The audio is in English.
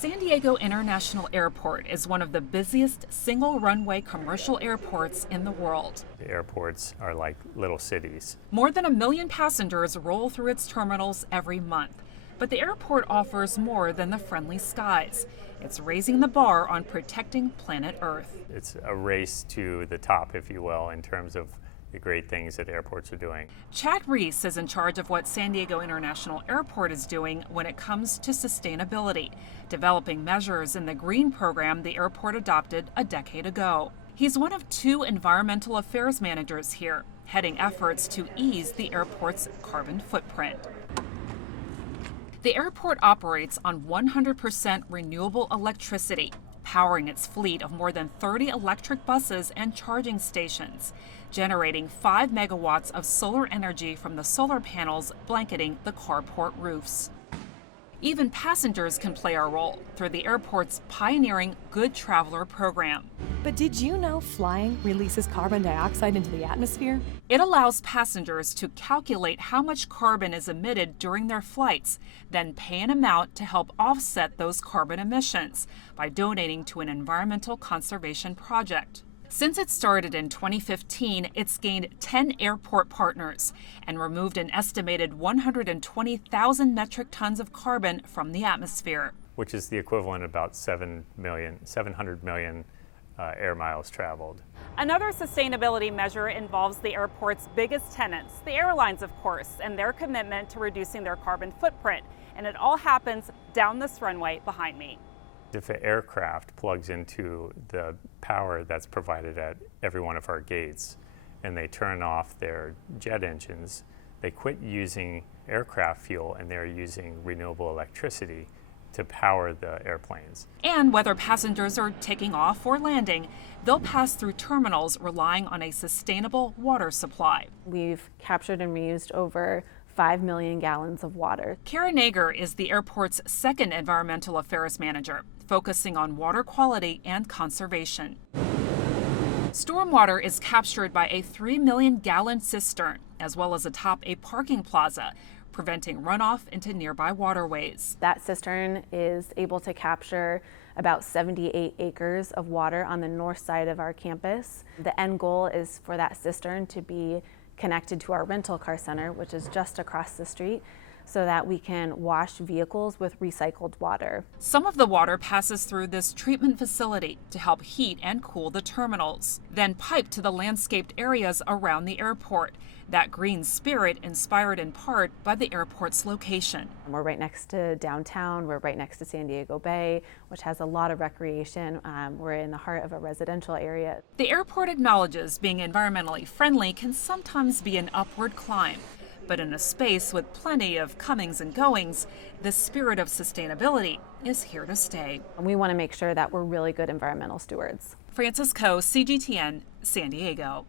San Diego International Airport is one of the busiest single-runway commercial airports in the world. The airports are like little cities. More than 1 million passengers roll through its terminals every month. But the airport offers more than the friendly skies. It's raising the bar on protecting planet Earth. It's a race to the top, if you will, in terms of the great things that airports are doing. Chad Reese is in charge of what San Diego International Airport is doing when it comes to sustainability, developing measures in the green program the airport adopted a decade ago. He's one of 2 environmental affairs managers here, heading efforts to ease the airport's carbon footprint. The airport operates on 100% renewable electricity, powering its fleet of more than 30 electric buses and charging stations, generating 5 megawatts of solar energy from the solar panels blanketing the carport roofs. Even passengers can play a role through the airport's pioneering Good Traveler program. But did you know flying releases carbon dioxide into the atmosphere? It allows passengers to calculate how much carbon is emitted during their flights, then pay an amount to help offset those carbon emissions by donating to an environmental conservation project. Since it started in 2015, it's gained 10 airport partners and removed an estimated 120,000 metric tons of carbon from the atmosphere. Which is the equivalent of about 700 million air miles traveled. Another sustainability measure involves the airport's biggest tenants, the airlines, of course, and their commitment to reducing their carbon footprint. And it all happens down this runway behind me. If an aircraft plugs into the power that's provided at every one of our gates and they turn off their jet engines, they quit using aircraft fuel and they're using renewable electricity to power the airplanes. And whether passengers are taking off or landing, they'll pass through terminals relying on a sustainable water supply. We've captured and reused over 5 million gallons of water. Kara Nager is the airport's 2nd environmental affairs manager, focusing on water quality and conservation. Stormwater is captured by a 3 million gallon cistern, as well as atop a parking plaza, preventing runoff into nearby waterways. That cistern is able to capture about 78 acres of water on the north side of our campus. The end goal is for that cistern to be connected to our rental car center, which is just across the street, so that we can wash vehicles with recycled water. Some of the water passes through this treatment facility to help heat and cool the terminals, then piped to the landscaped areas around the airport. That green spirit inspired in part by the airport's location. We're right next to downtown, we're right next to San Diego Bay, which has a lot of recreation. We're in the heart of a residential area. The airport acknowledges being environmentally friendly can sometimes be an upward climb. But in a space with plenty of comings and goings, the spirit of sustainability is here to stay. And we want to make sure that we're really good environmental stewards. Frances Coe, CGTN, San Diego.